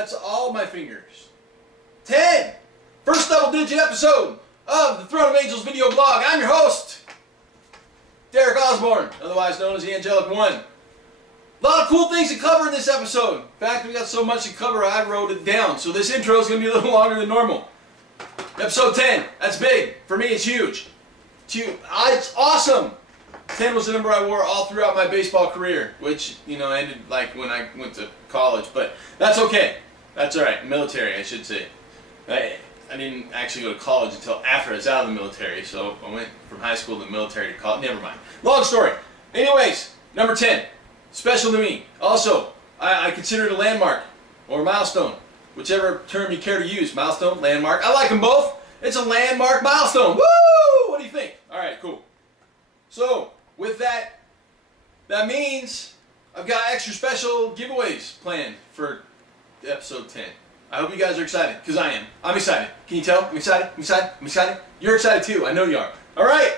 That's all my fingers. 10. First double-digit episode of the Throne of Angels video blog. I'm your host, Derek Osborne, otherwise known as the Angelic One. A lot of cool things to cover in this episode. In fact, we got so much to cover, I wrote it down. So this intro is going to be a little longer than normal. Episode 10. That's big. For me, it's huge. It's awesome. 10 was the number I wore all throughout my baseball career, which, ended like when I went to college. But that's okay. That's alright. Military, I should say. I didn't actually go to college until after I was out of the military. So I went from high school to the military to college. Never mind. Long story. Anyways, number 10. Special to me. Also, I consider it a landmark or milestone. Whichever term you care to use. Milestone, landmark. I like them both. It's a landmark milestone. Woo! What do you think? Alright, cool. So, with that, that means I've got extra special giveaways planned for episode 10. I hope you guys are excited, because I am. I'm excited. Can you tell? I'm excited. I'm excited. I'm excited. You're excited too. I know you are. Alright.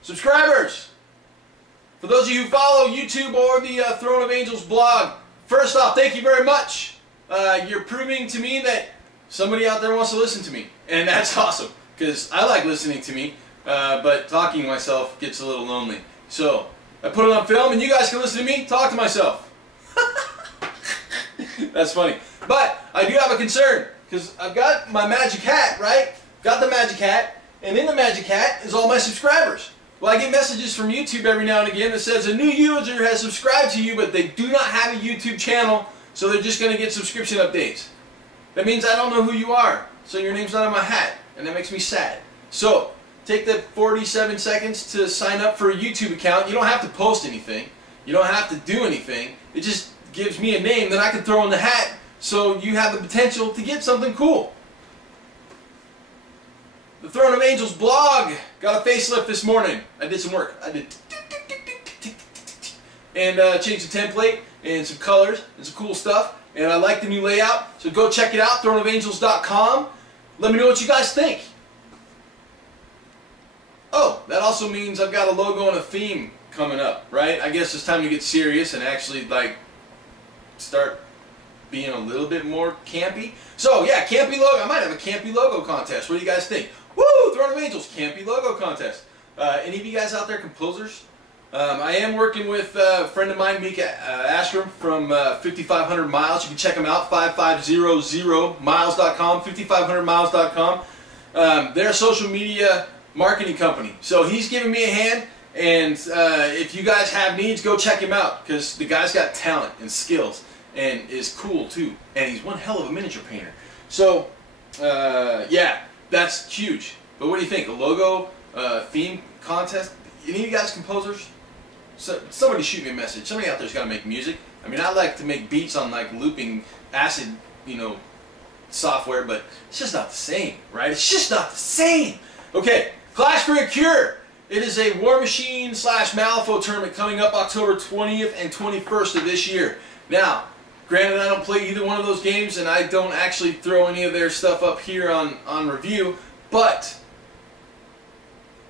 Subscribers. For those of you who follow YouTube or the Throne of Angels blog, first off, thank you very much. You're proving to me that somebody out there wants to listen to me. And that's awesome, because I like listening to me, but talking to myself gets a little lonely. So, I put it on film, and you guys can listen to me talk to myself. That's funny. But, I do have a concern, because I've got my magic hat, right? Got the magic hat, and in the magic hat is all my subscribers. Well, I get messages from YouTube every now and again that says a new user has subscribed to you, but they do not have a YouTube channel, so they're just going to get subscription updates. That means I don't know who you are, so your name's not on my hat, and that makes me sad. So, take the 47 seconds to sign up for a YouTube account. You don't have to post anything. You don't have to do anything. It just gives me a name that I can throw in the hat, so you have the potential to get something cool. The Throne of Angels blog got a facelift this morning. I did some work. I did and changed the template and some colors and some cool stuff. And I like the new layout, so go check it out, throneofangels.com. Let me know what you guys think. Oh, that also means I've got a logo and a theme coming up, right? I guess it's time to get serious and actually start being a little bit more campy. So yeah, campy logo. I might have a campy logo contest. What do you guys think? Woo! Throne of Angels campy logo contest. Any of you guys out there composers? I am working with a friend of mine, Mika Ashram from 5500 Miles. You can check them out, 5500miles.com, 5500miles.com. They're a social media marketing company. So he's giving me a hand, and if you guys have needs, go check him out, because the guy's got talent and skills and is cool too, and he's one hell of a miniature painter. So yeah, that's huge. But what do you think? A logo theme contest? Any of you guys composers? So, somebody shoot me a message. Somebody out there's got to make music. I mean, I like to make beats on looping acid, software, but it's just not the same, right? It's just not the same. Okay, Clash for a Cure. It is a War Machine / Malifaux tournament coming up October 20th and 21st of this year. Now, granted, I don't play either one of those games, and I don't actually throw any of their stuff up here on review, but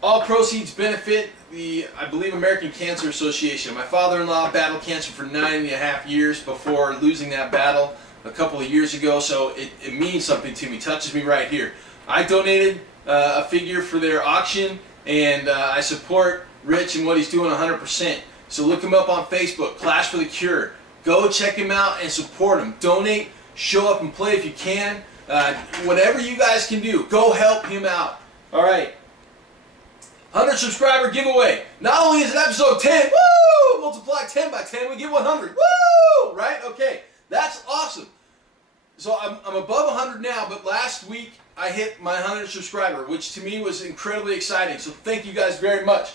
all proceeds benefit the, I believe, American Cancer Association. My father-in-law battled cancer for 9.5 years before losing that battle a couple of years ago, so it means something to me, touches me right here. I donated a figure for their auction, and I support Rich and what he's doing 100%. So look him up on Facebook, Clash for the Cure. Go check him out and support him. Donate, show up and play if you can. Whatever you guys can do, go help him out. Alright. 100 subscriber giveaway. Not only is it episode 10, woo! Multiply 10 by 10, we get 100. Woo! Right? Okay. That's awesome. So I'm above 100 now, but last week I hit my 100 subscriber, which to me was incredibly exciting. So thank you guys very much.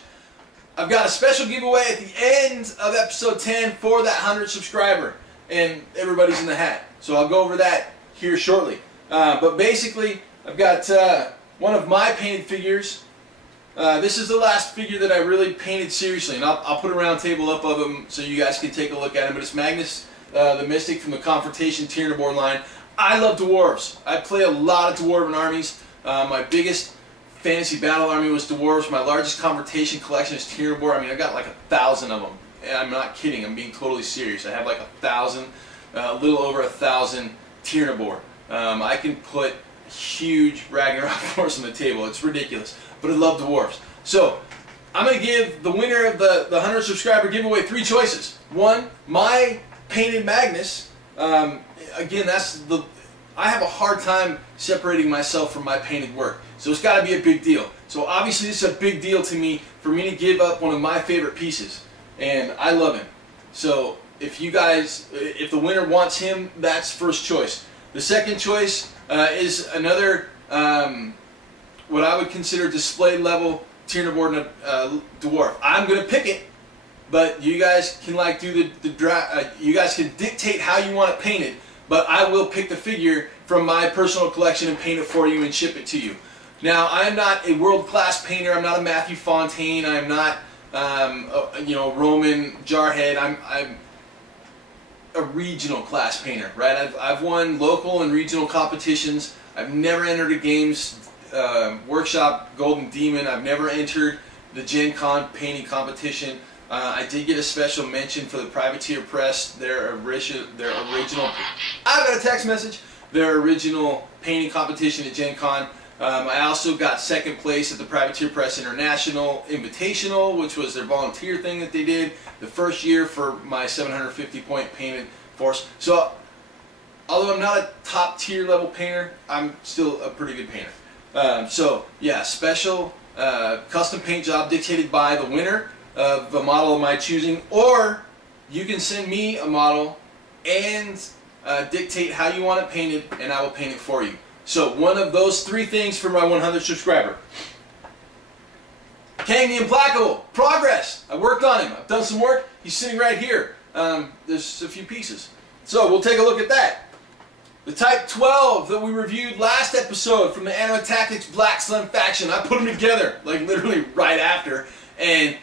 I've got a special giveaway at the end of episode 10 for that 100 subscriber. And everybody's in the hat. So I'll go over that here shortly. But basically, I've got one of my painted figures. This is the last figure that I really painted seriously, and I'll put a round table up of him so you guys can take a look at him. But it's Magnus the Mystic from the Confrontation Tyraniborn line. I love dwarves. I play a lot of dwarven armies. My biggest fantasy battle army was dwarves. My largest Confrontation collection is Tyraniborn. I mean, I got like 1,000 of them. And I'm not kidding. I'm being totally serious. I have like 1,000 a little over 1,000 Tyrnabor. I can put huge Ragnarok force on the table. It's ridiculous, but I love dwarves. So I'm going to give the winner of the 100 subscriber giveaway 3 choices. One, my painted Magnus. Again, I have a hard time separating myself from my painted work, so it's got to be a big deal. So obviously this is a big deal to me for me to give up one of my favorite pieces, and I love him. So if the winner wants him, that's first choice. The second choice is another what I would consider display level Tyrnabor dwarf. I'm gonna pick it, but you guys can do you guys can dictate how you want it painted. But I will pick the figure from my personal collection and paint it for you and ship it to you. Now, I'm not a world-class painter. I'm not a Matthew Fontaine. I'm not, Roman Jarhead. I'm a regional class painter, right? I've won local and regional competitions. I've never entered a games workshop Golden Demon. I've never entered the Gen Con painting competition. I did get a special mention for the Privateer Press, their original, I've got a text message, their original painting competition at Gen Con. I also got second place at the Privateer Press International Invitational, which was their volunteer thing that they did the first year for my 750 point painted force. So, although I'm not a top tier level painter, I'm still a pretty good painter. So, yeah, special custom paint job dictated by the winner of a model of my choosing, or you can send me a model and dictate how you want it painted, and I will paint it for you. So one of those 3 things for my 100th subscriber. Cang the Implacable, progress. I worked on him. I've done some work. He's sitting right here. There's a few pieces. So we'll take a look at that. The Type 12 that we reviewed last episode from the Anima Tactics Black Sun faction. I put them together, like literally right after, and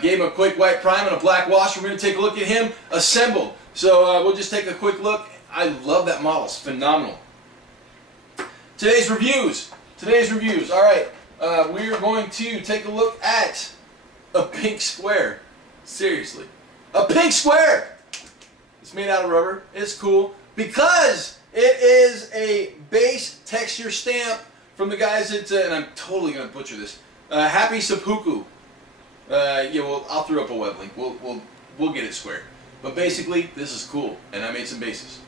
gave him a quick white prime and a black wash. We're going to take a look at him assembled. So we'll just take a quick look. I love that model. It's phenomenal. Today's reviews. All right. We are going to take a look at a pink square. Seriously. A pink square! It's made out of rubber. It's cool because it is a base texture stamp from the guys at, and I'm totally going to butcher this, Happy Seppuku. Yeah, well, I'll throw up a web link. We'll get it square. But basically, this is cool, and I made some bases.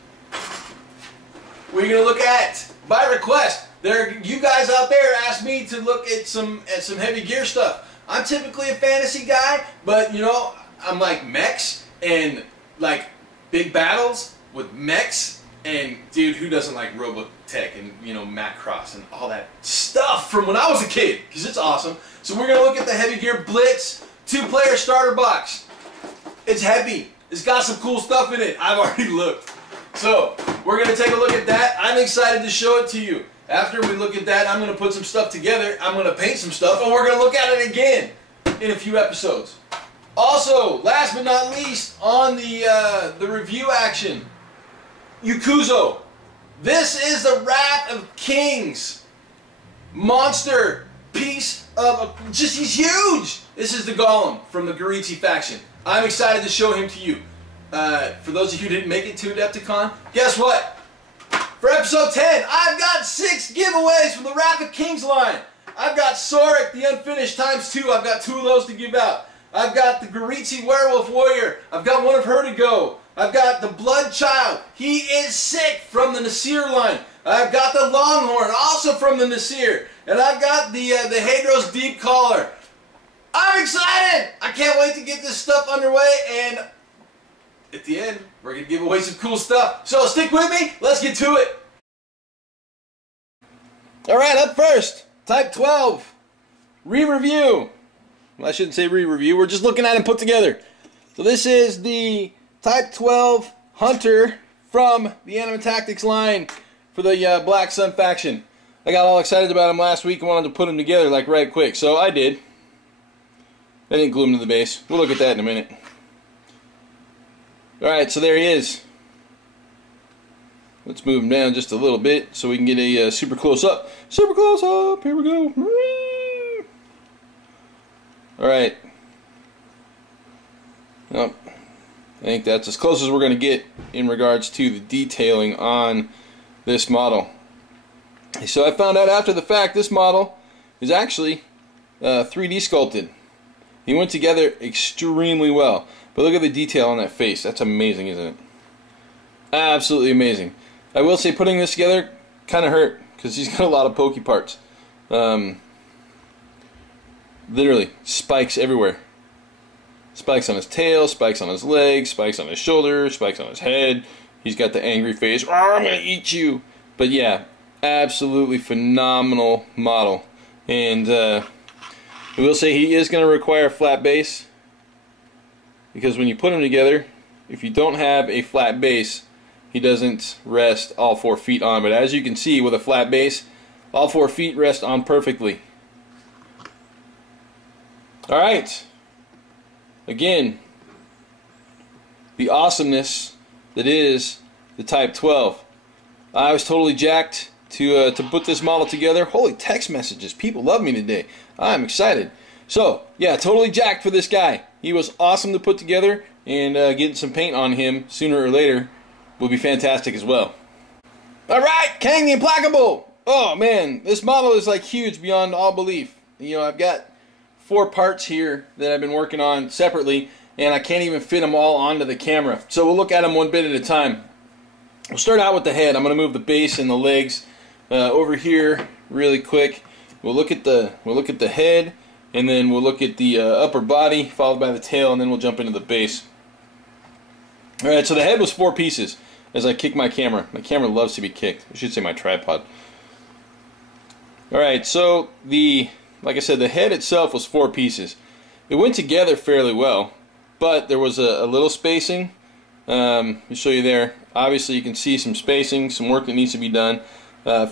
We're gonna look at, by request, you guys out there asked me to look at some heavy gear stuff. I'm typically a fantasy guy, but you know, I'm like mechs and like big battles with mechs, and dude, who doesn't like Robotech and Macross and all that stuff from when I was a kid? Because it's awesome. So we're gonna look at the Heavy Gear Blitz 2-player starter box. It's heavy. It's got some cool stuff in it. I've already looked. So we're gonna take a look at that. I'm excited to show it to you. After we look at that, I'm gonna put some stuff together. I'm gonna paint some stuff, and we're gonna look at it again in a few episodes. Also, last but not least, on the review action, Yakuzo. This is the Wrath of Kings monster piece of he's huge. This is the Golem from the Goritsi faction. I'm excited to show him to you. For those of you who didn't make it to Adepticon, guess what? For episode 10, I've got 6 giveaways from the Wrath of Kings line. I've got Sorik, the Unfinished ×2. I've got 2 of those to give out. I've got the Goritsi Werewolf Warrior. I've got one of her to go. I've got the Bloodchild. He is sick from the Nasir line. I've got the Longhorn, also from the Nasir. And I've got the Hadross Deep Collar. I'm excited! I can't wait to get this stuff underway, and at the end, we're going to give away some cool stuff. So stick with me. Let's get to it. Alright, up first, Type 12. Re-review. Well, I shouldn't say re-review. We're just looking at them put together. So this is the Type 12 Hunter from the Anima Tactics line for the Black Sun faction. I got all excited about him last week and wanted to put them together like right quick. So I did. I didn't glue him to the base. We'll look at that in a minute. Alright, so there he is. Let's move him down just a little bit so we can get a super close up. Super close up! Here we go. Alright. Oh, I think that's as close as we're going to get in regards to the detailing on this model. So I found out after the fact this model is actually 3D sculpted. He went together extremely well. But look at the detail on that face. That's amazing, isn't it? Absolutely amazing. I will say putting this together kind of hurt because he's got a lot of pokey parts. Literally spikes everywhere. Spikes on his tail, spikes on his legs, spikes on his shoulders, spikes on his head. He's got the angry face. Oh, I'm gonna eat you. But yeah, absolutely phenomenal model. And I will say he is going to require a flat base, because when you put him together, if you don't have a flat base, he doesn't rest all 4 feet on. But as you can see, with a flat base, all 4 feet rest on perfectly. Alright, again, the awesomeness that is the Type 12. I was totally jacked to put this model together. Holy text messages, people love me today. I'm excited. So yeah, totally jacked for this guy. He was awesome to put together, and getting some paint on him sooner or later will be fantastic as well. Alright, Cang the Implacable! Oh man, this model is like huge beyond all belief. You know, I've got 4 parts here that I've been working on separately, and I can't even fit them all onto the camera. So we'll look at them one bit at a time. We'll start out with the head. I'm going to move the base and the legs over here really quick. We'll look at the head, and then we'll look at the upper body, followed by the tail, and then we'll jump into the base. All right. So the head was 4 pieces. As I kick my camera loves to be kicked. I should say my tripod. All right. So like I said, the head itself was 4 pieces. It went together fairly well, but there was a little spacing. Let me show you there. Obviously you can see some spacing, some work that needs to be done.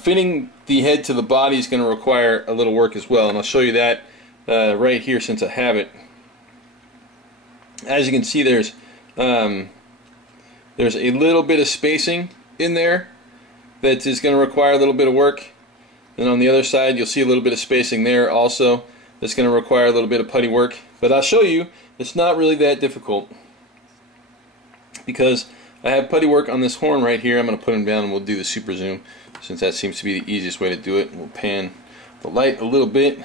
Fitting the head to the body is going to require a little work as well, and I'll show you that right here since I have it. As you can see, there's a little bit of spacing in there that is going to require a little bit of work. And on the other side, you'll see a little bit of spacing there also. That's going to require a little bit of putty work. But I'll show you, it's not really that difficult, because I have putty work on this horn right here. I'm going to put him down and we'll do the super zoom, since that seems to be the easiest way to do it. We'll pan the light a little bit.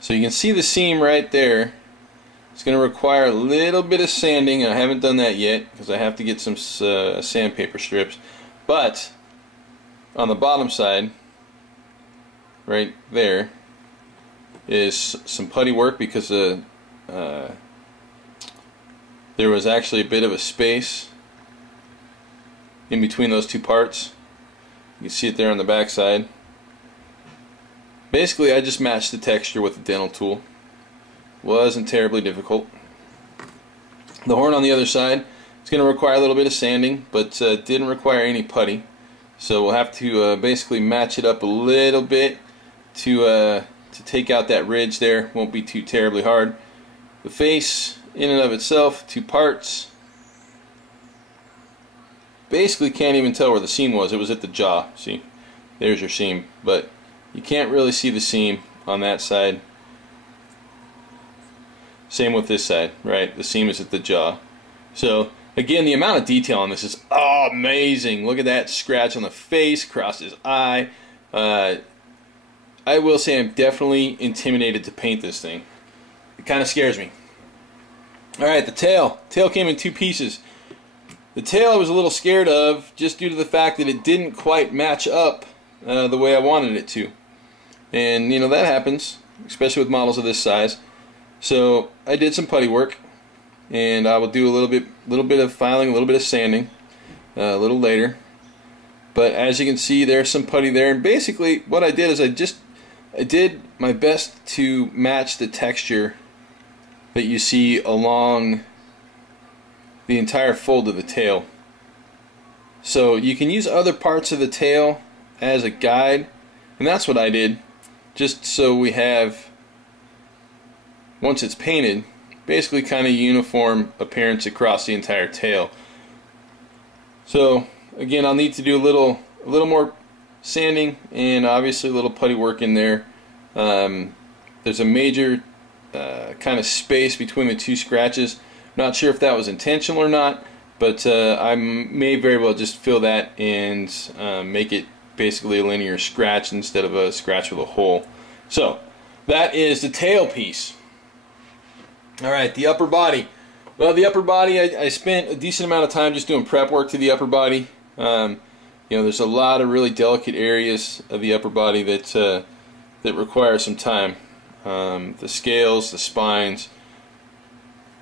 So you can see the seam right there. It's going to require a little bit of sanding, and I haven't done that yet because I have to get some sandpaper strips. But on the bottom side, right there, is some putty work, because there was actually a bit of a space in between those 2 parts. You can see it there on the back side. Basically, I just matched the texture with the dental tool. Wasn't terribly difficult. The horn on the other side is going to require a little bit of sanding, but didn't require any putty. So we'll have to basically match it up a little bit to take out that ridge there. Won't be too terribly hard. The face, in and of itself, 2 parts. Basically can't even tell where the seam was. It was at the jaw. See, there's your seam, but you can't really see the seam on that side. Same with this side, right? The seam is at the jaw. So again, the amount of detail on this is amazing. Look at that scratch on the face, across his eye. I will say I'm definitely intimidated to paint this thing. It kind of scares me. Alright, the tail. Tail came in 2 pieces. The tail I was a little scared of, just due to the fact that it didn't quite match up the way I wanted it to. And you know, that happens, especially with models of this size. So I did some putty work, and I will do a little bit of filing, a little bit of sanding a little later. But as you can see, there's some putty there, and basically what I did is I did my best to match the texture that you see along the entire fold of the tail. So you can use other parts of the tail as a guide, and that's what I did, just so we have, once it's painted, basically kind of uniform appearance across the entire tail. So again, I'll need to do a little more sanding, and obviously a little putty work in there. there's a major kind of space between the two scratches. Not sure if that was intentional or not, but I may very well just fill that and make it basically a linear scratch instead of a scratch with a hole. So that is the tail piece. Alright, the upper body. Well, the upper body, I spent a decent amount of time just doing prep work to the upper body. You know, there's a lot of really delicate areas of the upper body that require some time. The scales, the spines,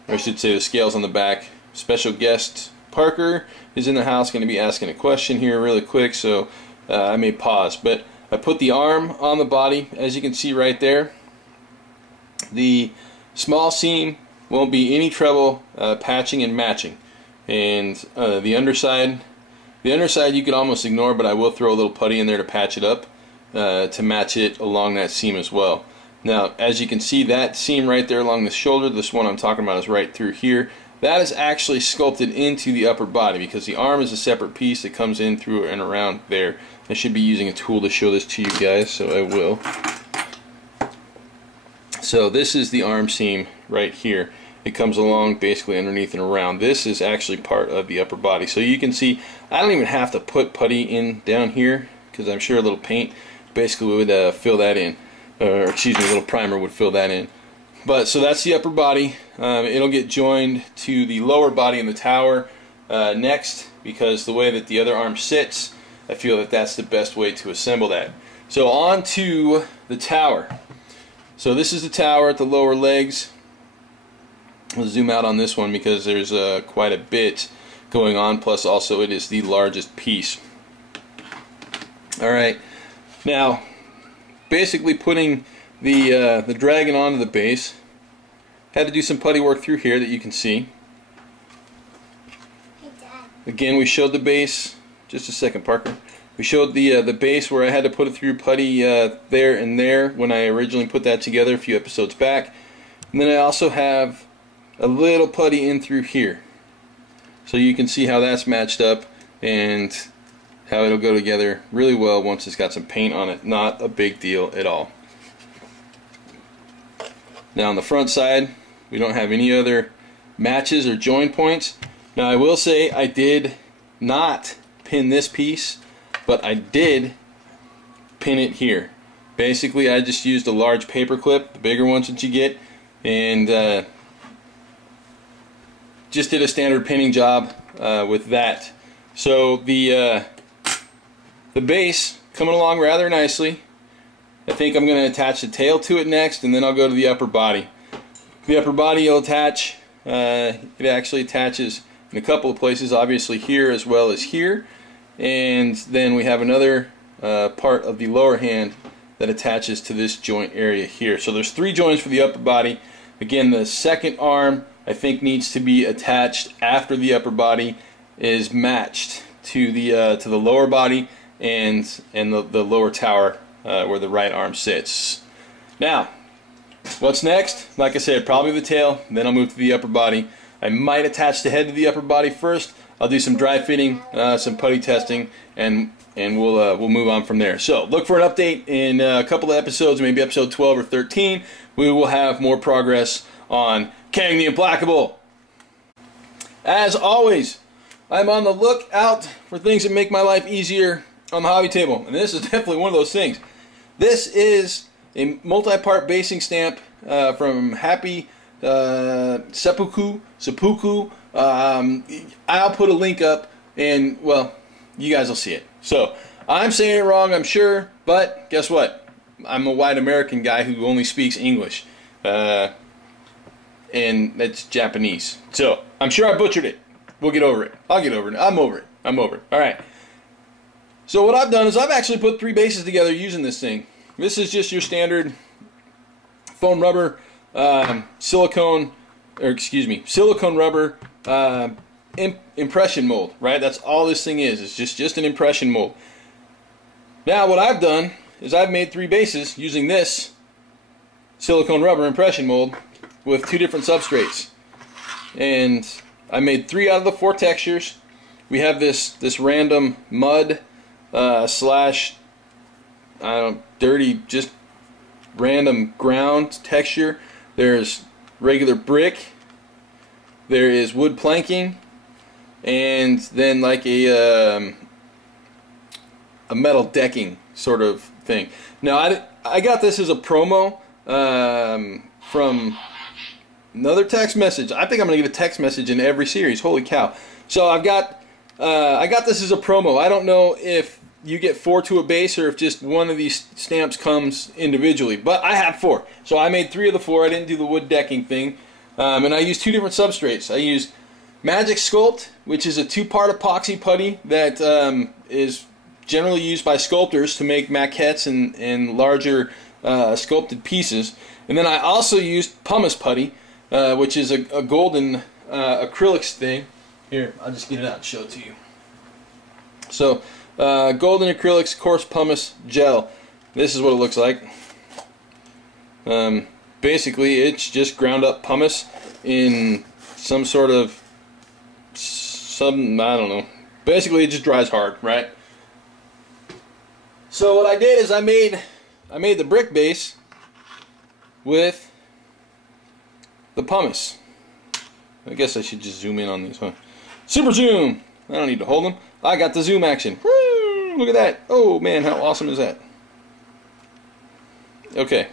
or I should say the scales on the back. Special guest Parker is in the house, going to be asking a question here really quick, so I may pause. But I put the arm on the body, as you can see right there. The small seam won't be any trouble patching and matching, and the underside you can almost ignore, but I will throw a little putty in there to patch it up to match it along that seam as well. Now, as you can see, that seam right there along the shoulder, this one I'm talking about is right through here. That is actually sculpted into the upper body because the arm is a separate piece that comes in through and around there. I should be using a tool to show this to you guys, so I will. So this is the arm seam right here. It comes along basically underneath and around. This is actually part of the upper body. So you can see I don't even have to put putty in down here because I'm sure a little paint basically would fill that in. Or excuse me, a little primer would fill that in. But so that's the upper body. It'll get joined to the lower body in the tower next, because the way that the other arm sits, I feel that that's the best way to assemble that. So on to the tower. So this is the tower at the lower legs. We'll zoom out on this one because there's quite a bit going on, plus also it is the largest piece. Alright, now basically putting the dragon onto the base. Had to do some putty work through here that you can see. Again, we showed the base. Just a second, Parker. We showed the base where I had to put it through putty there and there when I originally put that together a few episodes back. And then I also have a little putty in through here. So you can see how that's matched up and how it'll go together really well once it's got some paint on it. Not a big deal at all. Now on the front side, we don't have any other matches or join points. Now I will say I did not pin this piece, but I did pin it here. Basically I just used a large paper clip, the bigger ones that you get, and just did a standard pinning job with that. So the base coming along rather nicely. I think I'm going to attach the tail to it next, and then I'll go to the upper body. The upper body will attach, it actually attaches in a couple of places, obviously here as well as here, and then we have another part of the lower hand that attaches to this joint area here. So there's 3 joints for the upper body. Again, the second arm I think needs to be attached after the upper body is matched to the lower body and the lower tower where the right arm sits. Now, what's next? Like I said, probably the tail, then I'll move to the upper body. I might attach the head to the upper body first. I'll do some dry fitting, some putty testing, and we'll move on from there. So look for an update in a couple of episodes, maybe episode 12 or 13. We will have more progress on Cang the Implacable. As always, I'm on the lookout for things that make my life easier on the hobby table, and this is definitely one of those things. This is a multi-part basing stamp from Happy Seppuku. I'll put a link up, and well, you guys will see it. So I'm saying it wrong, I'm sure, but guess what? I'm a white American guy who only speaks English, and that's Japanese. So I'm sure I butchered it. We'll get over it. I'll get over it. I'm over it. I'm over it. All right. So what I've done is I've actually put 3 bases together using this thing. This is just your standard foam rubber, silicone rubber impression mold, right? That's all this thing is. It's just an impression mold. Now what I've done is I've made 3 bases using this silicone rubber impression mold with 2 different substrates. And I made 3 out of the 4 textures. We have this random mud slash dirty, just random ground texture. There's regular brick. There is wood planking, and then like a metal decking sort of thing. Now I got this as a promo from another text message. I think I'm gonna get a text message in every series. Holy cow! So I got this as a promo. I don't know if you get 4 to a base or if just one of these stamps comes individually, but I have 4. So I made 3 of the 4. I didn't do the wood decking thing, and I used 2 different substrates. I used Magic Sculpt, which is a 2-part epoxy putty that is generally used by sculptors to make maquettes and larger sculpted pieces. And then I also used pumice putty, which is a golden acrylics thing. Here, I'll just get it out and show it to you. So, golden acrylics coarse pumice gel. This is what it looks like. Basically, it's just ground up pumice in some sort of I don't know. Basically, it just dries hard, right? So what I did is I made the brick base with the pumice. I guess I should just zoom in on these, huh? Super zoom! I don't need to hold them. I got the zoom action. Woo! Look at that. Oh man, how awesome is that? Okay.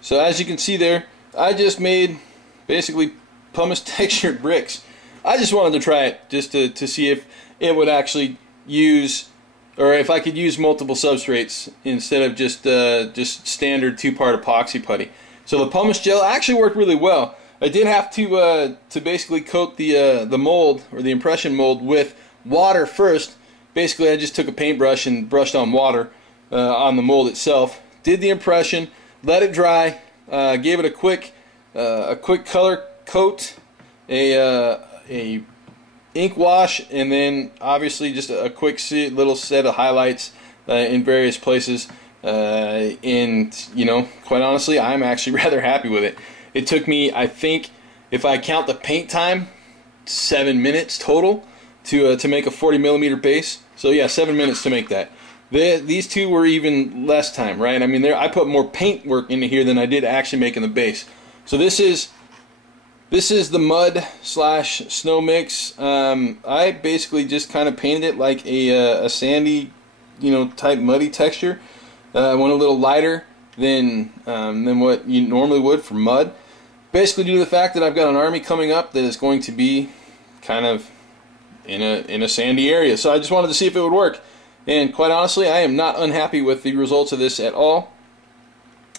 So as you can see there, I just made basically pumice textured bricks. I just wanted to try it just to see if it would actually use, or if I could use multiple substrates instead of just standard 2-part epoxy putty. So the pumice gel actually worked really well. I did have to basically coat the mold, or the impression mold, with water first. Basically, I just took a paintbrush and brushed on water on the mold itself. Did the impression, let it dry, gave it a quick color coat, a ink wash, and then obviously just a quick little set of highlights in various places. And you know, quite honestly, I'm actually rather happy with it. It took me, I think, if I count the paint time, 7 minutes total to make a 40mm base. So yeah, 7 minutes to make that. These two were even less time, right? I mean, I put more paint work into here than I did actually making the base. So this is the mud / snow mix. I basically just kind of painted it like a sandy, you know, type muddy texture. I went a little lighter than what you normally would for mud. Basically due to the fact that I've got an army coming up that is going to be kind of in a sandy area. So I just wanted to see if it would work. And quite honestly, I am not unhappy with the results of this at all.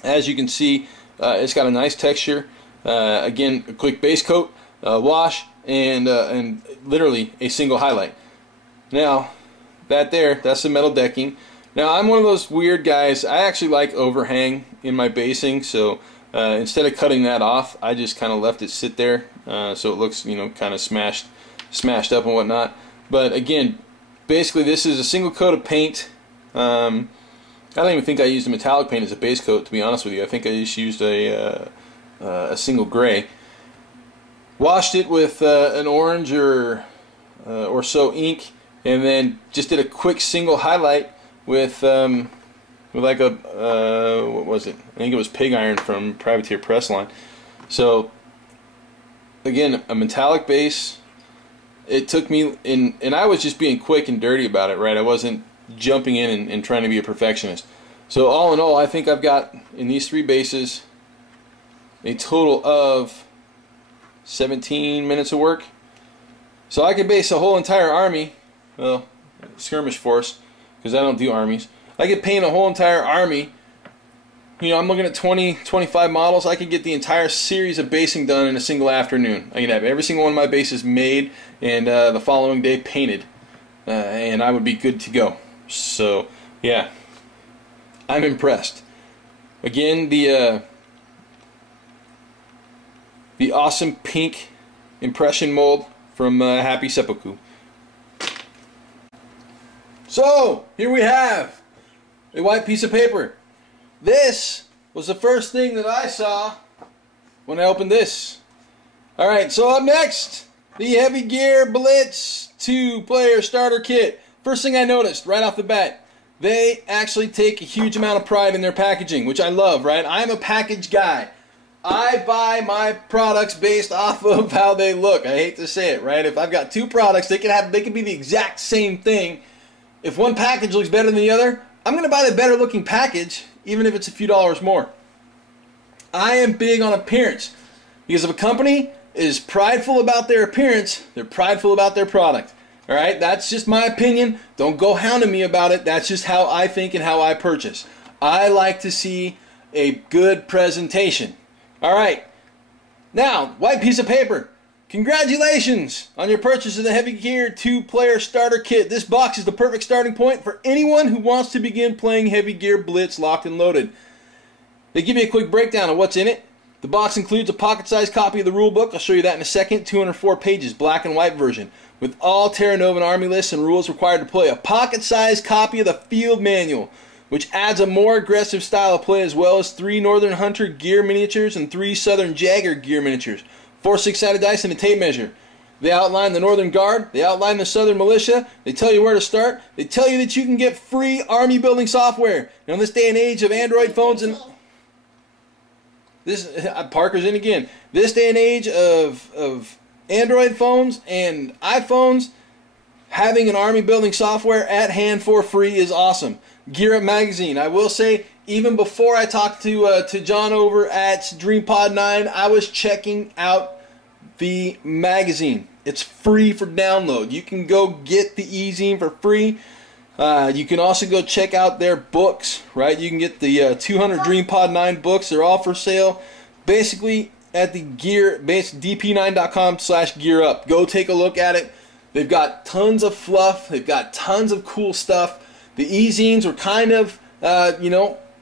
As you can see, it's got a nice texture. Again, a quick base coat, wash, and literally a single highlight. Now, that's the metal decking. Now, I'm one of those weird guys. I actually like overhang in my basing, so instead of cutting that off, I just kind of left it sit there, so it looks, you know, kind of smashed up and whatnot. But again, basically, this is a single coat of paint. I don't even think I used a metallic paint as a base coat, to be honest with you. I think I just used a single gray. Washed it with an orange or so ink, and then just did a quick single highlight with like a what was it? I think it was pig iron from Privateer Press Line. So again, a metallic base. It took me and I was just being quick and dirty about it, right? I wasn't jumping in and trying to be a perfectionist. So all in all, I think I've got in these 3 bases a total of 17 minutes of work. So I could base a whole entire army, well, skirmish force, because I don't do armies. I could paint a whole entire army. You know, I'm looking at 25 models. I could get the entire series of basing done in a single afternoon. I could have every single one of my bases made and the following day painted, and I would be good to go. So yeah, I'm impressed. Again, the awesome pink impression mold from Happy Seppuku. So here we have a white piece of paper. This was the first thing that I saw when I opened this. Alright, so up next, the Heavy Gear Blitz 2-player starter kit. First thing I noticed right off the bat, they actually take a huge amount of pride in their packaging, which I love, right? I'm a package guy. I buy my products based off of how they look. I hate to say it, right? If I've got two products, they can be the exact same thing. If one package looks better than the other, I'm going to buy the better looking package, even if it's a few dollars more. I am big on appearance, because if a company is prideful about their appearance, they're prideful about their product. All right, that's just my opinion. Don't go hounding me about it. That's just how I think and how I purchase. I like to see a good presentation. All right, now, white piece of paper. Congratulations on your purchase of the Heavy Gear 2-player starter kit. This box is the perfect starting point for anyone who wants to begin playing Heavy Gear Blitz locked and loaded. They give you a quick breakdown of what's in it. The box includes a pocket-sized copy of the rule book. I'll show you that in a second. 204 pages, black and white version, with all Terra Nova Army lists and rules required to play. A pocket-sized copy of the field manual, which adds a more aggressive style of play, as well as 3 Northern Hunter gear miniatures and 3 Southern Jagger gear miniatures. 4 6-sided dice and a tape measure. They outline the Northern Guard. They outline the Southern Militia. They tell you where to start. They tell you that you can get free army building software. Now, in this day and age of Android phones and... Parker's in again. This day and age of Android phones and iPhones, having an army building software at hand for free is awesome. Gear Up Magazine. I will say, even before I talked to John over at DreamPod 9, I was checking out the magazine. It's free for download. You can go get the e-zine for free. You can also go check out their books, right? You can get the 200 DreamPod 9 books. They're all for sale. Basically, at the dp9.com/gearup. Go take a look at it. They've got tons of fluff. They've got tons of cool stuff. The e-zines were kind of,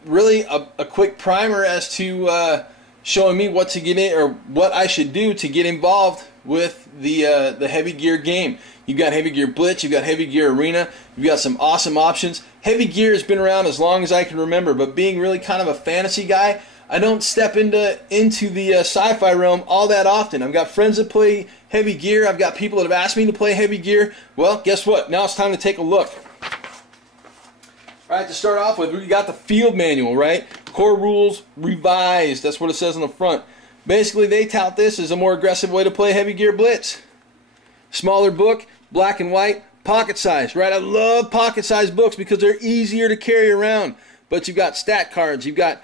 really a quick primer as to showing me what to get in, or what I should do to get involved with the Heavy Gear game. You've got Heavy Gear Blitz, you've got Heavy Gear Arena, you've got some awesome options. Heavy Gear has been around as long as I can remember, but being really kind of a fantasy guy, I don't step into the sci-fi realm all that often. I've got friends that play Heavy Gear, I've got people that have asked me to play Heavy Gear. Well, guess what? Now it's time to take a look. Alright, to start off with, we got the field manual, right? Core rules revised, that's what it says on the front. Basically, they tout this as a more aggressive way to play Heavy Gear Blitz. Smaller book, black and white, pocket size, right? I love pocket size books because they're easier to carry around. But you've got stat cards, you've got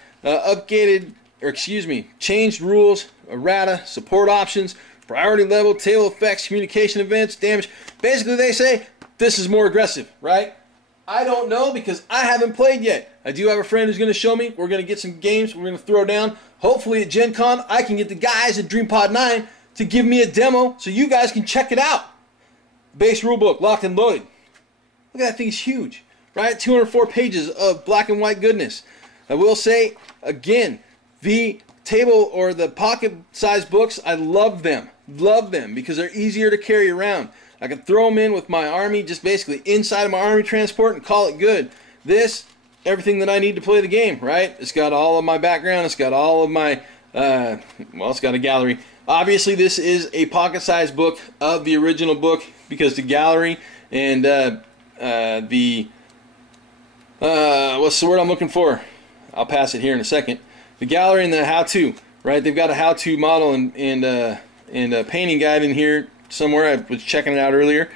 changed rules, errata, support options, priority level, tail effects, communication events, damage. Basically, they say this is more aggressive, right? I don't know because I haven't played yet. I do have a friend who's going to show me. We're going to get some games we're going to throw down. Hopefully at Gen Con, I can get the guys at DreamPod 9 to give me a demo so you guys can check it out. Base rulebook, locked and loaded. Look at that thing, it's huge, right? 204 pages of black and white goodness. I will say, again, the table or the pocket-sized books, I love them. Love them because they're easier to carry around. I can throw them in with my army, just basically inside of my army transport and call it good. This, everything that I need to play the game, right? It's got all of my background. It's got all of my, it's got a gallery. Obviously, this is a pocket-sized book of the original book because the gallery and what's the word I'm looking for? I'll pass it here in a second. The gallery and the how-to, right? They've got a how-to model and a painting guide in here somewhere. I was checking it out earlier.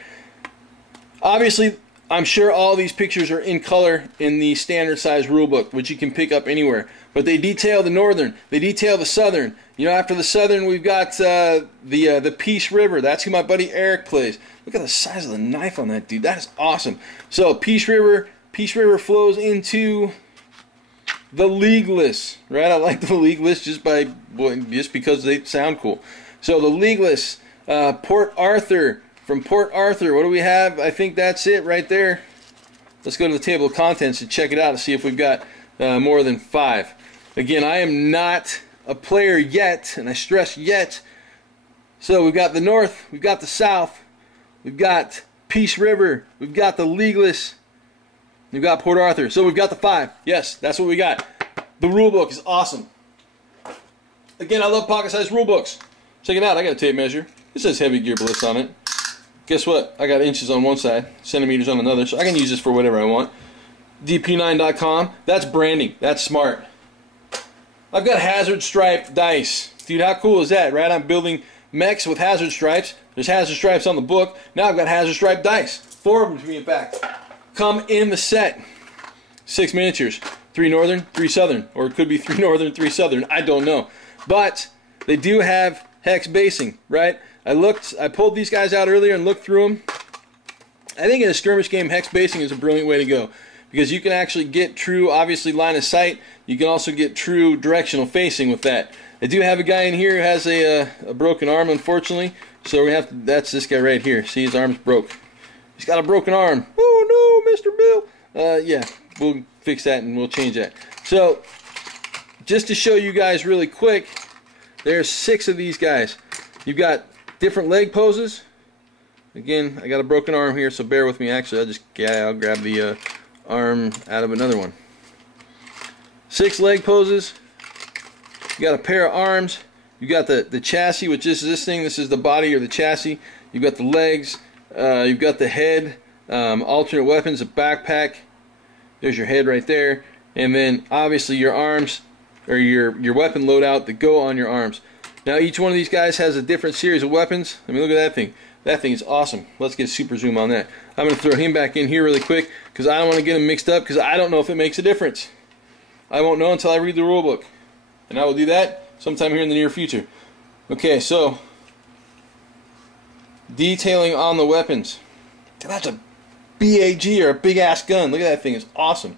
Obviously, I'm sure all these pictures are in color in the standard size rulebook, which you can pick up anywhere. But they detail the northern, they detail the southern. You know, after the southern, we've got the Peace River. That's who my buddy Eric plays. Look at the size of the knife on that dude. That is awesome. So Peace River flows into the Leagueless, right? I like the Leagueless just because they sound cool. So the Leagueless. Port Arthur. From Port Arthur, what do we have? I think that's it right there. Let's go to the table of contents and check it out and see if we've got more than 5. Again, I am not a player yet, and I stress yet. So we've got the North, we've got the South, we've got Peace River, we've got the Leagueless, we've got Port Arthur. So we've got the 5. Yes, that's what we got. The rulebook is awesome. Again, I love pocket-sized rulebooks. Check it out. I got a tape measure. It says Heavy Gear Blitz on it. Guess what? I got inches on one side, centimeters on another, so I can use this for whatever I want. DP9.com. That's branding. That's smart. I've got hazard striped dice. Dude, how cool is that, right? I'm building mechs with hazard stripes. There's hazard stripes on the book. Now I've got hazard striped dice. 4 of them to be in fact. Come in the set. 6 miniatures. 3 northern, 3 southern. Or it could be 3 northern, 3 southern. I don't know. But they do have hex basing, right? I pulled these guys out earlier and looked through them. I think in a skirmish game, hex basing is a brilliant way to go. Because you can actually get true, obviously, line of sight. You can also get true directional facing with that. I do have a guy in here who has a broken arm, unfortunately. So we have to, that's this guy right here. See, his arm's broke. He's got a broken arm. Oh no, Mr. Bill. Yeah, we'll fix that and we'll change that. So, just to show you guys really quick, there's 6 of these guys. You've got different leg poses. Again, I got a broken arm here, so bear with me. Actually, I'll grab the arm out of another one. 6 leg poses. You got a pair of arms. You got the chassis, which is this thing. This is the body or the chassis. You've got the legs. You've got the head. Alternate weapons, a backpack. There's your head right there. And then obviously your arms, or your weapon loadout that go on your arms. Now each one of these guys has a different series of weapons. I mean, look at that thing. That thing is awesome. Let's get super zoom on that. I'm going to throw him back in here really quick because I don't want to get him mixed up because I don't know if it makes a difference. I won't know until I read the rule book. And I will do that sometime here in the near future. Okay, so detailing on the weapons. That's a BAG, or a big ass gun. Look at that thing, it's awesome.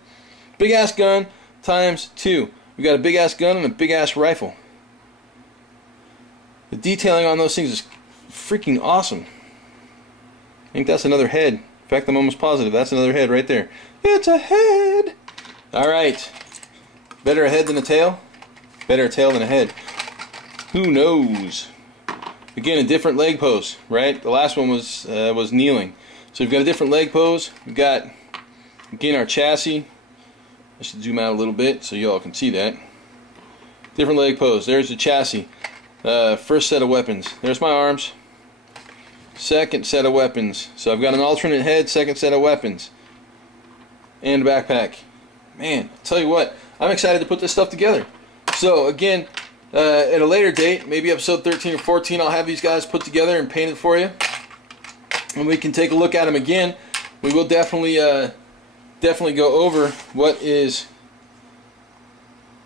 Big ass gun times 2. We got a big ass gun and a big ass rifle. The detailing on those things is freaking awesome. I think that's another head. In fact, I'm almost positive that's another head right there. It's a head! Alright. Better a head than a tail? Better a tail than a head. Who knows? Again, a different leg pose, right? The last one was kneeling. So we've got a different leg pose. We've got, again, our chassis. I should zoom out a little bit so y'all can see that. Different leg pose. There's the chassis. First set of weapons. There's my arms. Second set of weapons. So I've got an alternate head, second set of weapons. And a backpack. Man, I'll tell you what, I'm excited to put this stuff together. So again, at a later date, maybe episode 13 or 14, I'll have these guys put together and painted for you. And we can take a look at them again. We will definitely go over what is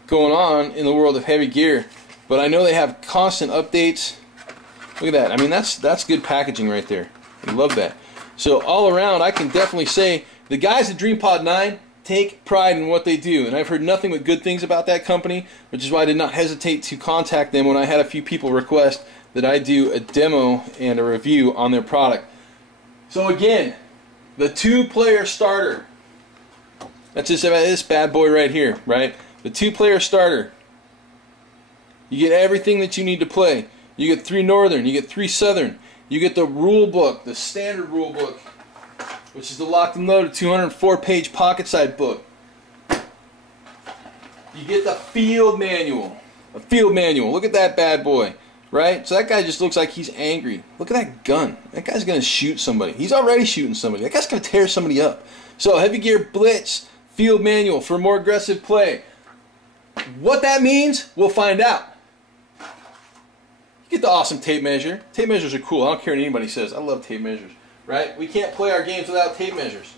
going on in the world of heavy gear. But I know they have constant updates. Look at that. I mean, that's good packaging right there. I love that. So all around, I can definitely say the guys at DreamPod 9 take pride in what they do, and I've heard nothing but good things about that company, which is why I did not hesitate to contact them when I had a few people request that I do a demo and a review on their product. So again, the 2-player starter. That's just about this bad boy right here, right? The 2-player starter. You get everything that you need to play. You get 3 northern, you get 3 southern, you get the rule book, the standard rule book, which is the locked and loaded 204-page pocket side book. You get the field manual. A field manual. Look at that bad boy, right? So that guy just looks like he's angry. Look at that gun. That guy's going to shoot somebody. He's already shooting somebody. That guy's going to tear somebody up. So Heavy Gear Blitz field manual for more aggressive play. What that means, we'll find out. You get the awesome tape measure. Tape measures are cool. I don't care what anybody says. I love tape measures. Right? We can't play our games without tape measures.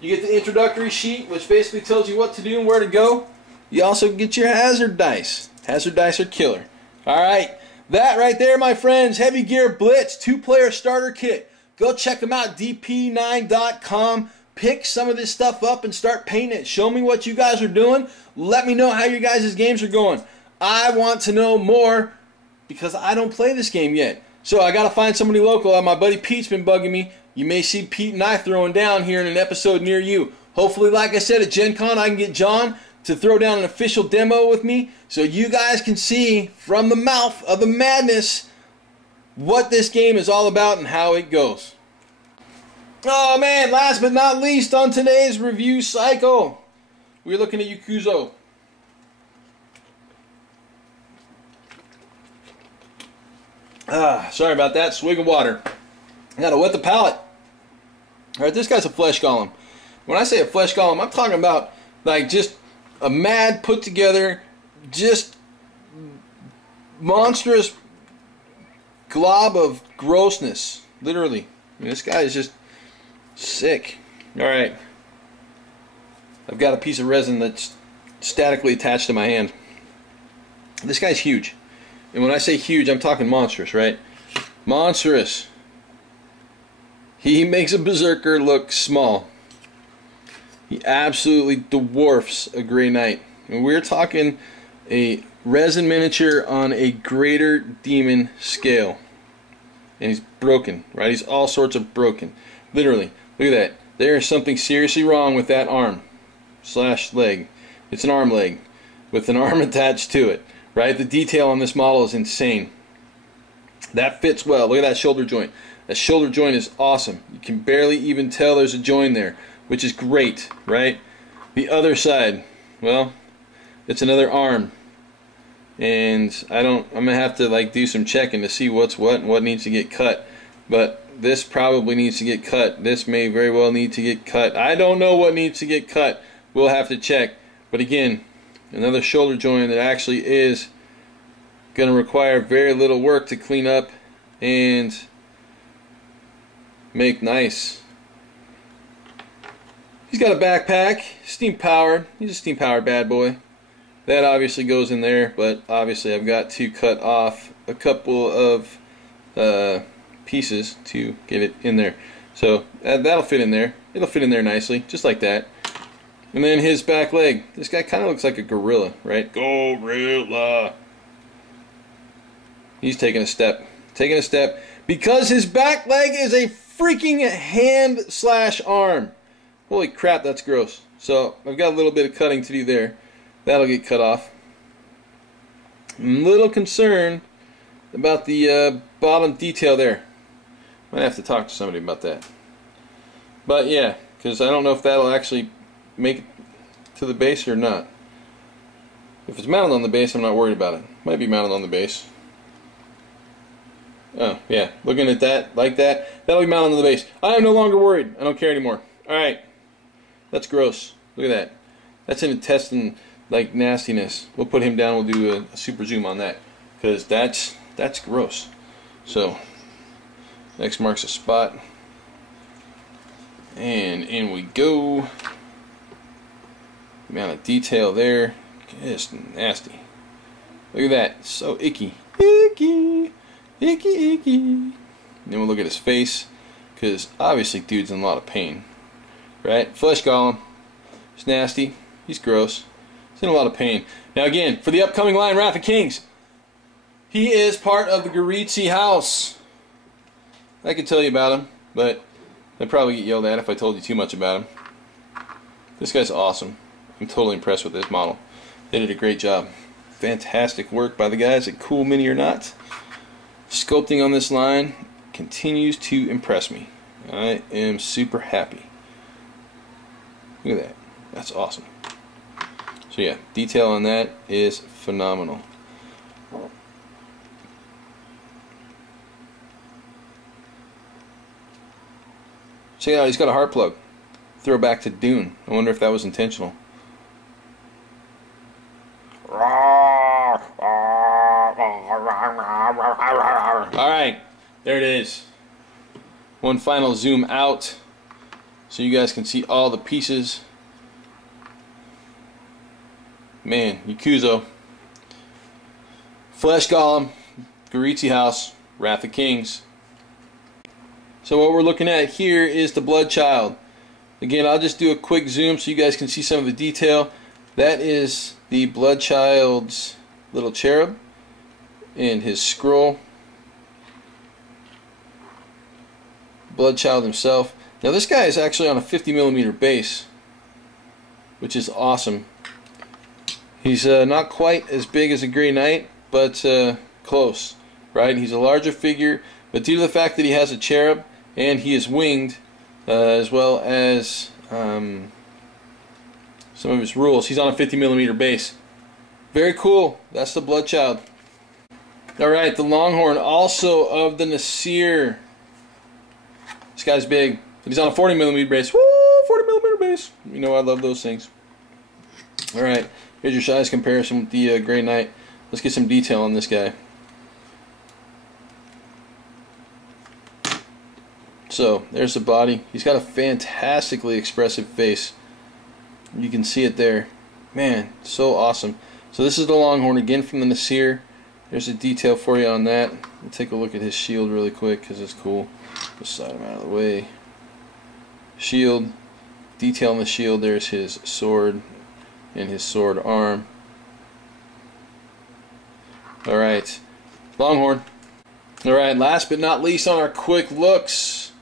You get the introductory sheet, which basically tells you what to do and where to go. You also get your hazard dice. Hazard dice are killer. Alright, that right there, my friends, Heavy Gear Blitz 2-player starter kit. Go check them out, dp9.com. Pick some of this stuff up and start painting it. Show me what you guys are doing. Let me know how your guys' games are going. I want to know more because I don't play this game yet. So I got to find somebody local. My buddy Pete's been bugging me. You may see Pete and I throwing down here in an episode near you. Hopefully, like I said, at Gen Con, I can get John to throw down an official demo with me so you guys can see from the mouth of the madness what this game is all about and how it goes. Oh man, last but not least on today's review cycle, we're looking at Yakuzo. Sorry about that. Swig of water. I gotta wet the palate. Alright, this guy's a flesh golem. When I say a flesh golem, I'm talking about like just a mad, put together, just monstrous glob of grossness. Literally. I mean, this guy is just sick. Alright. I've got a piece of resin that's statically attached to my hand. This guy's huge. And when I say huge, I'm talking monstrous, right? Monstrous. He makes a berserker look small. He absolutely dwarfs a Grey Knight. And we're talking a resin miniature on a greater demon scale. And he's broken, right? He's all sorts of broken. Literally. Look at that. There is something seriously wrong with that arm slash leg. It's an arm leg with an arm attached to it, right? The detail on this model is insane. That fits well. Look at that shoulder joint. That shoulder joint is awesome. You can barely even tell there's a join there, which is great, right? The other side, well, it's another arm. And I'm gonna have to like do some checking to see what's what and what needs to get cut. But this probably needs to get cut. This may very well need to get cut. I don't know what needs to get cut. We'll have to check. But again, another shoulder joint that actually is gonna require very little work to clean up and make nice. He's got a backpack, steam powered. He's a steam powered bad boy. That obviously goes in there, but obviously I've got to cut off a couple of pieces to get it in there. So that'll fit in there. It'll fit in there nicely, just like that. And then his back leg. This guy kind of looks like a gorilla, right? Gorilla. He's taking a step. Taking a step because his back leg is a freaking hand slash arm. Holy crap, that's gross. So I've got a little bit of cutting to do there. That'll get cut off. I'm a little concerned about the bottom detail there. Might have to talk to somebody about that. But yeah, because I don't know if that'll actually make it to the base or not. If it's mounted on the base, I'm not worried about it. Might be mounted on the base. Oh, yeah. Looking at that, like that, that'll be mounted on the base. I am no longer worried. I don't care anymore. Alright. That's gross. Look at that. That's an intestine, like, nastiness. We'll put him down. We'll do a super zoom on that. Because that's gross. So, next marks a spot. And in we go. Amount of detail there. Just nasty. Look at that. So icky. Icky. Icky, icky. Then we'll look at his face, because obviously dude's in a lot of pain. Right? Flesh golem. He's nasty. He's gross. He's in a lot of pain. Now again, for the upcoming line, Wrath of Kings, he is part of the Goritsi house. I could tell you about him, but I'd probably get yelled at if I told you too much about him. This guy's awesome. I'm totally impressed with this model. They did a great job. Fantastic work by the guys at Cool Mini or Not. Sculpting on this line continues to impress me. I am super happy. Look at that. That's awesome. So yeah, detail on that is phenomenal. Check it out, he's got a heart plug. Throwback to Dune. I wonder if that was intentional. Alright, there it is. One final zoom out so you guys can see all the pieces. Man, Yakuzo. Flesh Golem, Goritsi House, Wrath of Kings. So what we're looking at here is the Bloodchild. Again, I'll just do a quick zoom so you guys can see some of the detail. That is the Bloodchild's little cherub and his scroll. Bloodchild himself. Now this guy is actually on a 50mm base, which is awesome. He's not quite as big as a Grey Knight, but close, right? He's a larger figure, but due to the fact that he has a cherub and he is winged, as well as some of his rules, he's on a 50mm base. Very cool. That's the Bloodchild. Alright, the Longhorn, also of the Nasir. This guy's big. He's on a 40mm base. Woo! 40mm base. You know I love those things. Alright, here's your size comparison with the Grey Knight. Let's get some detail on this guy. So, there's the body. He's got a fantastically expressive face. You can see it there. Man, so awesome. So this is the Longhorn again from the Nasir. There's a detail for you on that. We'll take a look at his shield really quick because it's cool. Just slide him out of the way. Shield. Detail on the shield. There's his sword and his sword arm. Alright. Longhorn. Alright, last but not least on our quick looks.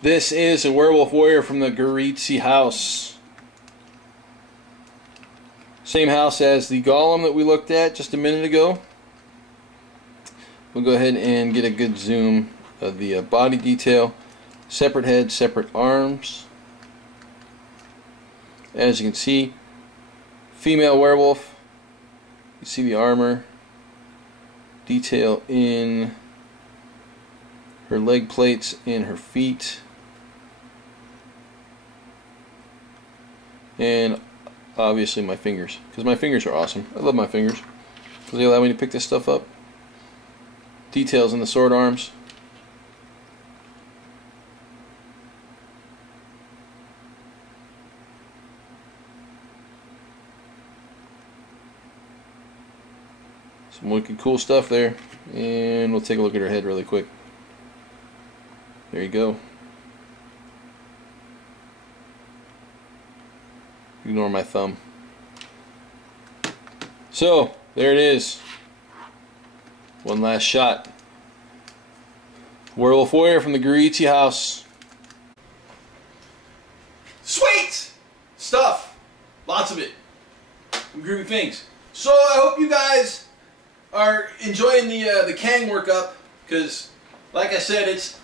This is a Werewolf Warrior from the Goritsi house. Same house as the Golem that we looked at just a minute ago. We'll go ahead and get a good zoom of the body detail. Separate head, separate arms. As you can see, female werewolf. You see the armor. Detail in her leg plates and her feet. And obviously my fingers, because my fingers are awesome. I love my fingers because they allow me to pick this stuff up. Details in the sword arms. Some wicked cool stuff there. And we'll take a look at her head really quick. There you go. Ignore my thumb. So, there it is. One last shot. Werewolf Warrior from the Goritsi house. Sweet stuff. Lots of it. Some groovy things. So I hope you guys are enjoying the Cang workup, because like I said, it's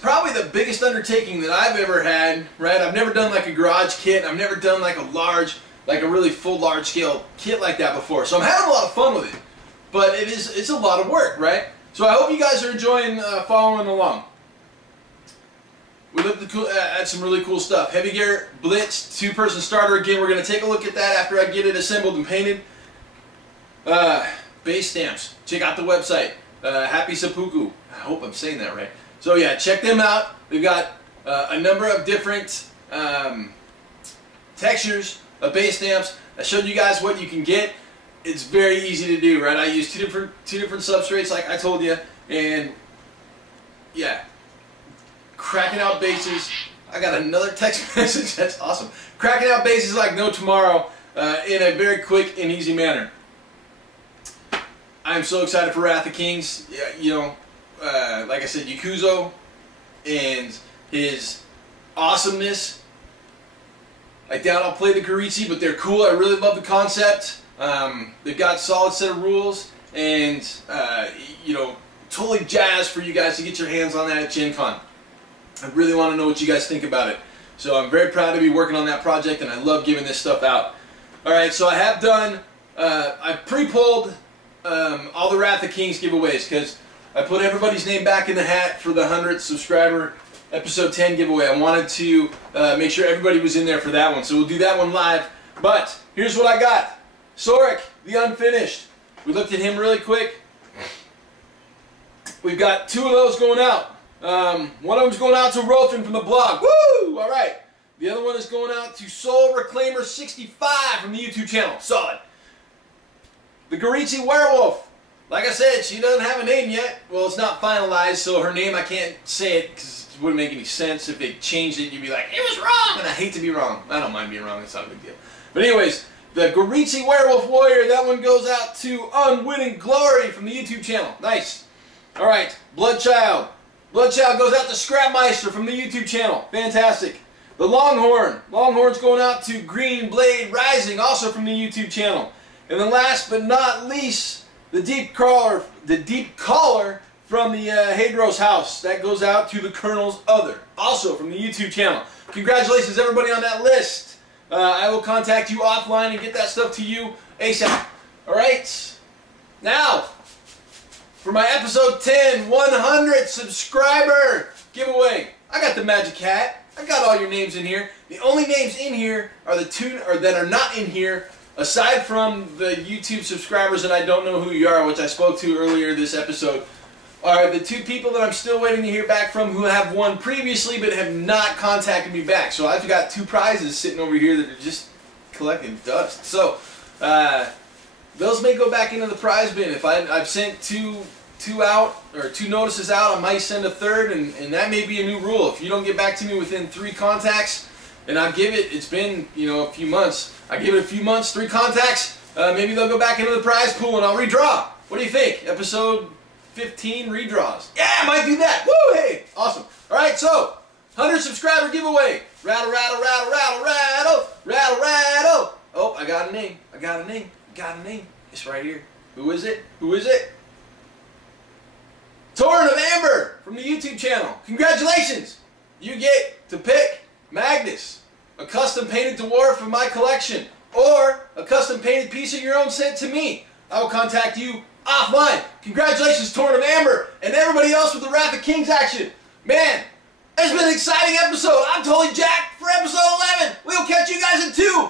probably the biggest undertaking that I've ever had, right? I've never done like a garage kit. I've never done like a really full large scale kit like that before. So I'm having a lot of fun with it. But it's a lot of work, right? So I hope you guys are enjoying following along. We looked at some really cool stuff. Heavy Gear Blitz 2-person starter. Again, we're going to take a look at that after I get it assembled and painted. Base stamps. Check out the website. Happy Seppuku. I hope I'm saying that right. So yeah, check them out. We've got a number of different textures of base stamps. I showed you guys what you can get. It's very easy to do, right? I use two different substrates, like I told you, and yeah, cracking out bases. I got another text message. That's awesome. Cracking out bases like no tomorrow in a very quick and easy manner. I'm so excited for Wrath of Kings. Yeah, you know, like I said, Yakuzo and his awesomeness. I doubt I'll play the Goritsi, but they're cool. I really love the concept. They've got a solid set of rules, and you know, totally jazzed for you guys to get your hands on that at Gen Con. I really want to know what you guys think about it. So I'm very proud to be working on that project, and I love giving this stuff out. Alright, so I have done, I've pre-pulled all the Wrath of Kings giveaways, because I put everybody's name back in the hat for the 100th subscriber episode 10 giveaway. I wanted to make sure everybody was in there for that one, so we'll do that one live. But here's what I got. Sorik, the Unfinished. We looked at him really quick. We've got 2 of those going out. One of them's going out to Rolfin from the blog. Woo! Alright. The other one is going out to Soul Reclaimer 65 from the YouTube channel. Solid. The Goritsi Werewolf. Like I said, she doesn't have a name yet. Well, it's not finalized, so her name, I can't say it because it wouldn't make any sense. If they changed it, you'd be like, it was wrong! And I hate to be wrong. I don't mind being wrong. It's not a big deal. But anyways, the Goritsi Werewolf Warrior, that one goes out to Unwitting Glory from the YouTube channel. Nice. Alright, Bloodchild. Bloodchild goes out to Scrapmeister from the YouTube channel. Fantastic. The Longhorn. Longhorn's going out to Green Blade Rising, also from the YouTube channel. And then last but not least, the Deep Caller from the Hadross house. That goes out to the Colonel's Other, also from the YouTube channel. Congratulations everybody on that list. I will contact you offline and get that stuff to you ASAP. Alright, now, for my episode 10, 100 subscriber giveaway. I got the magic hat. I got all your names in here. The only names in here are the two that are not in here, aside from the YouTube subscribers, and I don't know who you are, which I spoke to earlier this episode, are the two people that I'm still waiting to hear back from who have won previously but have not contacted me back. So I've got 2 prizes sitting over here that are just collecting dust. So those may go back into the prize bin. If I've sent two notices out, I might send a third, and that may be a new rule. If you don't get back to me within 3 contacts, and I give it, it's been, a few months, I give it a few months, 3 contacts, maybe they'll go back into the prize pool and I'll redraw. What do you think? Episode 15 redraws. Yeah, I might do that. Woo, hey, awesome. Alright, so, 100 subscriber giveaway. Rattle, rattle, rattle, rattle, rattle, rattle, rattle. Oh, I got a name. I got a name. I got a name. It's right here. Who is it? Who is it? Torrent of Amber from the YouTube channel. Congratulations! You get to pick Magnus, a custom painted dwarf from my collection, or a custom painted piece of your own sent to me. I will contact you offline. Congratulations, Torrent of Amber, and everybody else with the Wrath of Kings action. Man, it's been an exciting episode. I'm totally jacked for episode 11. We'll catch you guys in 2.